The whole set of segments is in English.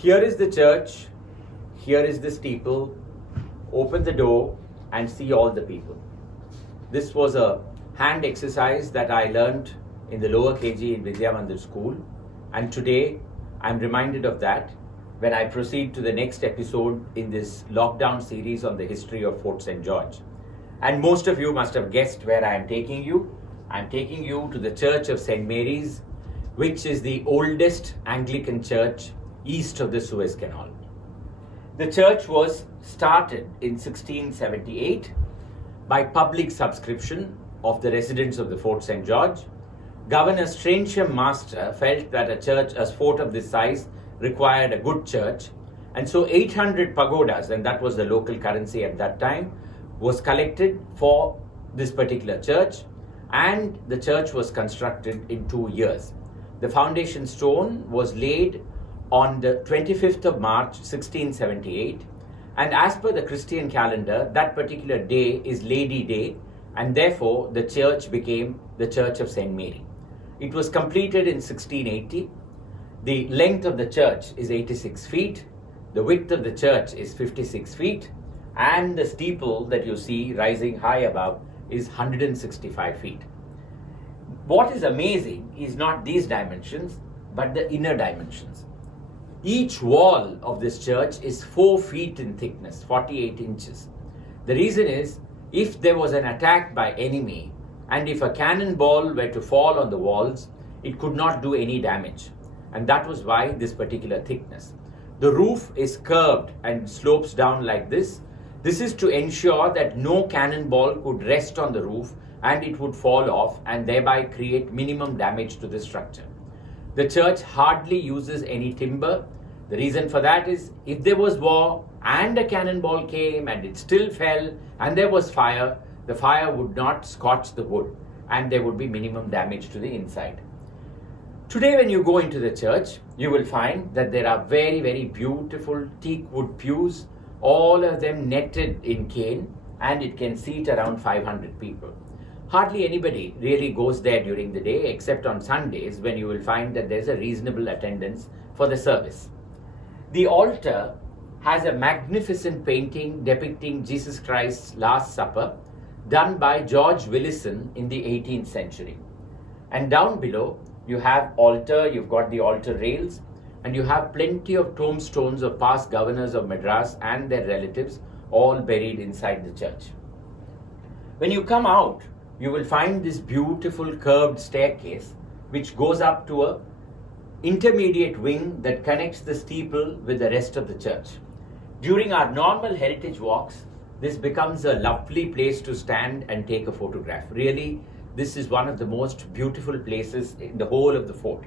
Here is the church, here is the steeple, open the door and see all the people. This was a hand exercise that I learned in the lower KG in Vidya Mandir school, and today I'm reminded of that when I proceed to the next episode in this lockdown series on the history of Fort St. George. And most of you must have guessed where I am taking you. I'm taking you to the Church of St. Mary's, which is the oldest Anglican church east of the Suez Canal. The church was started in 1678 by public subscription of the residents of the Fort St. George. Governor Stransham Master felt that a church, a fort of this size, required a good church, and so 800 pagodas, and that was the local currency at that time, was collected for this particular church, and the church was constructed in 2 years. The foundation stone was laid on the 25th of March 1678, and as per the Christian calendar, that particular day is Lady Day, and therefore the church became the Church of St. Mary. It was completed in 1680. The length of the church is 86 feet, the width of the church is 56 feet, and the steeple that you see rising high above is 165 feet. What is amazing is not these dimensions, but the inner dimensions. Each wall of this church is 4 feet in thickness, 48 inches. The reason is, if there was an attack by enemy, and if a cannonball were to fall on the walls, it could not do any damage. And that was why this particular thickness. The roof is curved and slopes down like this. This is to ensure that no cannonball could rest on the roof and it would fall off and thereby create minimum damage to the structure. The church hardly uses any timber. The reason for that is, if there was war and a cannonball came and it still fell and there was fire, the fire would not scorch the wood and there would be minimum damage to the inside. Today when you go into the church, you will find that there are very, very beautiful teak wood pews, all of them netted in cane, and it can seat around 500 people. Hardly anybody really goes there during the day except on Sundays, when you will find that there's a reasonable attendance for the service. The altar has a magnificent painting depicting Jesus Christ's Last Supper done by George Willison in the 18th century. And down below you have altar, you've got the altar rails, and you have plenty of tombstones of past governors of Madras and their relatives all buried inside the church. When you come out, you will find this beautiful curved staircase which goes up to a intermediate wing that connects the steeple with the rest of the church. During our normal heritage walks, this becomes a lovely place to stand and take a photograph. Really, this is one of the most beautiful places in the whole of the fort.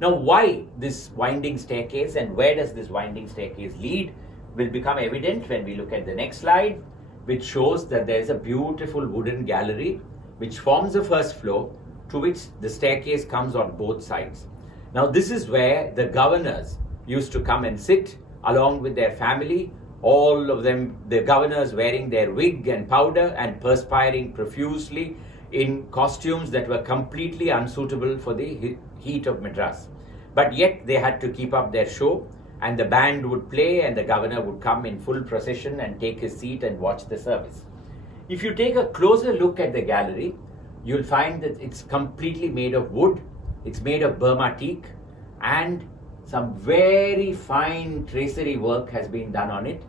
Now, why this winding staircase and where does this winding staircase lead will become evident when we look at the next slide, which shows that there is a beautiful wooden gallery which forms the first floor, to which the staircase comes on both sides. Now, this is where the governors used to come and sit along with their family, all of them, the governors wearing their wig and powder and perspiring profusely in costumes that were completely unsuitable for the heat of Madras. But yet they had to keep up their show, and the band would play and the governor would come in full procession and take his seat and watch the service. If you take a closer look at the gallery, you'll find that it's completely made of wood. It's made of Burma teak, and some very fine tracery work has been done on it.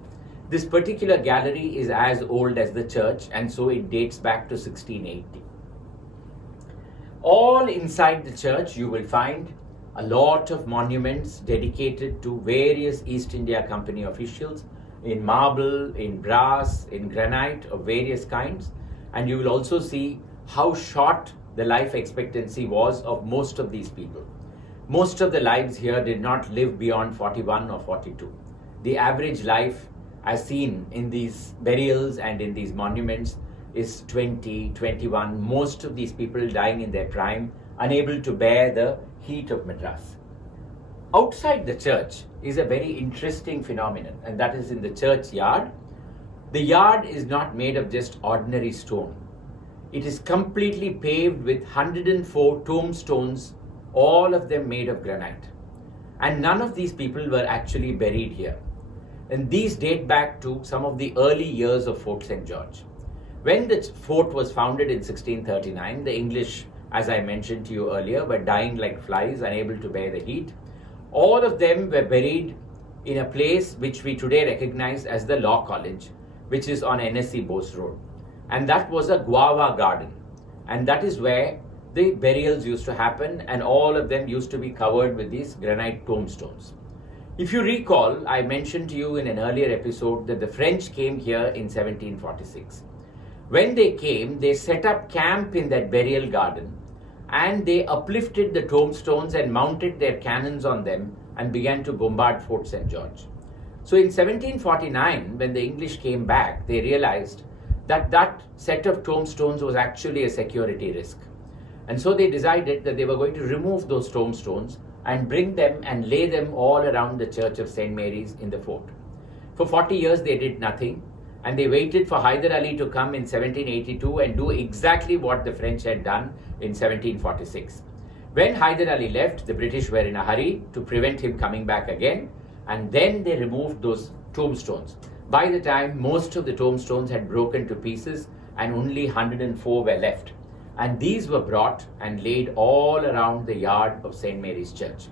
This particular gallery is as old as the church, and so it dates back to 1680. All inside the church you will find a lot of monuments dedicated to various East India Company officials in marble, in brass, in granite of various kinds, and you will also see how short the life expectancy was of most of these people. Most of the lives here did not live beyond 41 or 42. The average life as seen in these burials and in these monuments is 20, 21. Most of these people dying in their prime, unable to bear the heat of Madras. Outside the church is a very interesting phenomenon, and that is in the church yard. The yard is not made of just ordinary stone. It is completely paved with 104 tombstones, all of them made of granite. and none of these people were actually buried here. And these date back to some of the early years of Fort St. George. When the fort was founded in 1639, the English, as I mentioned to you earlier, were dying like flies, unable to bear the heat. All of them were buried in a place which we today recognize as the Law College, which is on NSC Bose Road. And that was a guava garden. And that is where the burials used to happen, and all of them used to be covered with these granite tombstones. If you recall, I mentioned to you in an earlier episode that the French came here in 1746. When they came, they set up camp in that burial garden, and they uplifted the tombstones and mounted their cannons on them and began to bombard Fort St. George. So in 1749, when the English came back, they realized that that set of tombstones was actually a security risk. And so they decided that they were going to remove those tombstones and bring them and lay them all around the Church of St. Mary's in the fort. For 40 years, they did nothing, and they waited for Hyder Ali to come in 1782 and do exactly what the French had done in 1746. When Hyder Ali left, the British were in a hurry to prevent him coming back again, and then they removed those tombstones. By the time, most of the tombstones had broken to pieces and only 104 were left. And these were brought and laid all around the yard of St. Mary's Church.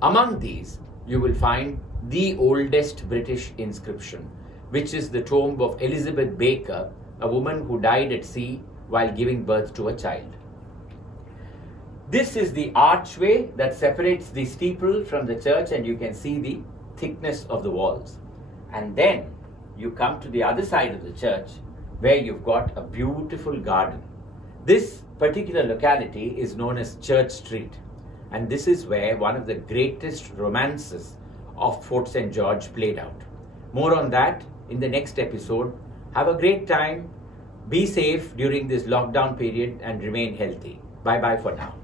Among these, you will find the oldest British inscription, which is the tomb of Elizabeth Baker, a woman who died at sea while giving birth to a child. This is the archway that separates the steeple from the church, and you can see the thickness of the walls. And then you come to the other side of the church, where you've got a beautiful garden. This particular locality is known as Church Street, and this is where one of the greatest romances of Fort St. George played out. More on that in the next episode. Have a great time, be safe during this lockdown period, and remain healthy. Bye bye for now.